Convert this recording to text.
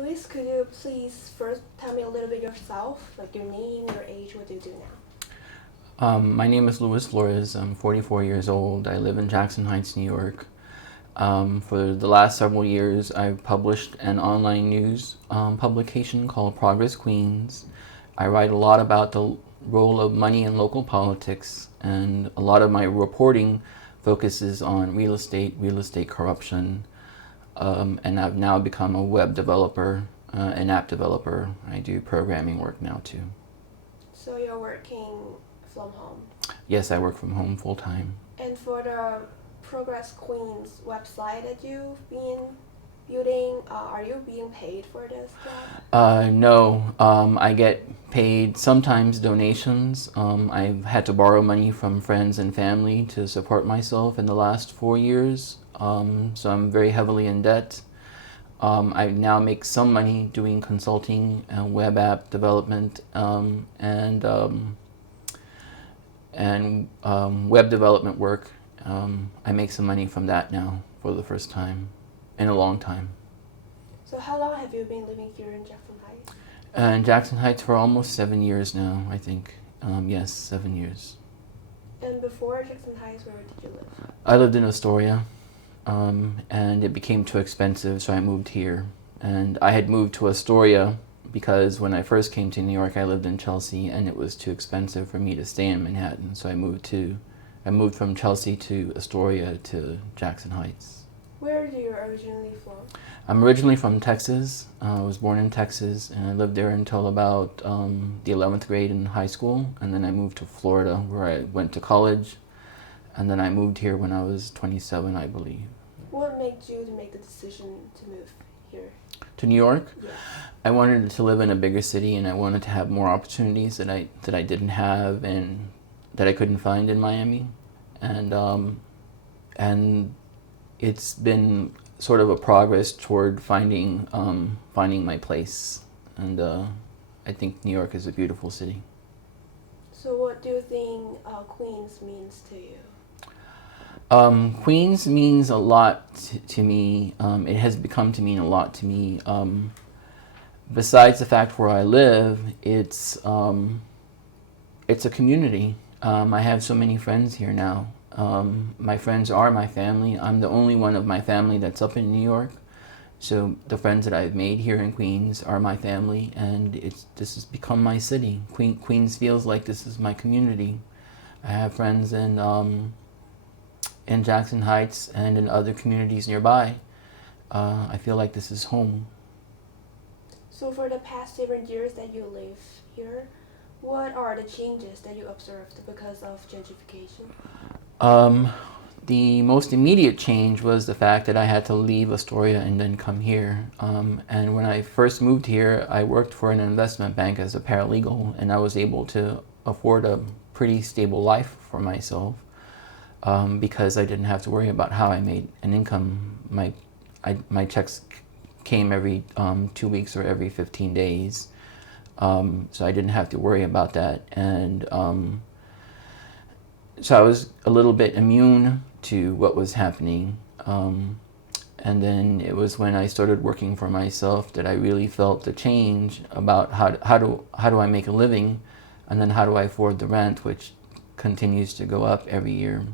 Luis, could you please first tell me a little bit yourself, like your name, your age, what do you do now? My name is Luis Flores. I'm 44 years old. I live in Jackson Heights, New York. For the last several years, I've published an online news publication called Progress Queens. I write a lot about the role of money in local politics, and a lot of my reporting focuses on real estate corruption, and I've now become a web developer, an app developer. I do programming work now too. So you're working from home. Yes, I work from home full time. And for the Progress Queens website that you've been building, are you being paid for this job? No, I get paid sometimes donations. I've had to borrow money from friends and family to support myself in the last 4 years, so I'm very heavily in debt. I now make some money doing consulting and web app development and web development work. I make some money from that now for the first time in a long time. So how long have you been living here in Jackson Heights? In Jackson Heights for almost 7 years now, I think. Yes, 7 years. And before Jackson Heights, where did you live? I lived in Astoria, and it became too expensive, so I moved here. And I had moved to Astoria because when I first came to New York, I lived in Chelsea, and it was too expensive for me to stay in Manhattan, so I moved from Chelsea to Astoria to Jackson Heights. Where are you originally from? I'm originally from Texas. I was born in Texas, and I lived there until about the 11th grade in high school, and then I moved to Florida, where I went to college, and then I moved here when I was 27, I believe. What made you to make the decision to move here? To New York? Yes. I wanted to live in a bigger city, and I wanted to have more opportunities that I didn't have and that I couldn't find in Miami, and it's been sort of a progress toward finding my place, and I think New York is a beautiful city. So what do you think Queens means to you? Queens means a lot to me. It has become to mean a lot to me. Besides the fact where I live, it's a community. I have so many friends here now. My friends are my family. I'm the only one of my family that's up in New York. So the friends that I've made here in Queens are my family, and this has become my city. Queens feels like this is my community. I have friends in Jackson Heights and in other communities nearby. I feel like this is home. So for the past 7 years that you live here, what are the changes that you observed because of gentrification? The most immediate change was the fact that I had to leave Astoria and then come here. And when I first moved here, I worked for an investment bank as a paralegal, and I was able to afford a pretty stable life for myself because I didn't have to worry about how I made an income. My checks came every 2 weeks or every 15 days. So I didn't have to worry about that, and so I was a little bit immune to what was happening. And then it was when I started working for myself that I really felt the change about how do I make a living, and then how do I afford the rent, which continues to go up every year.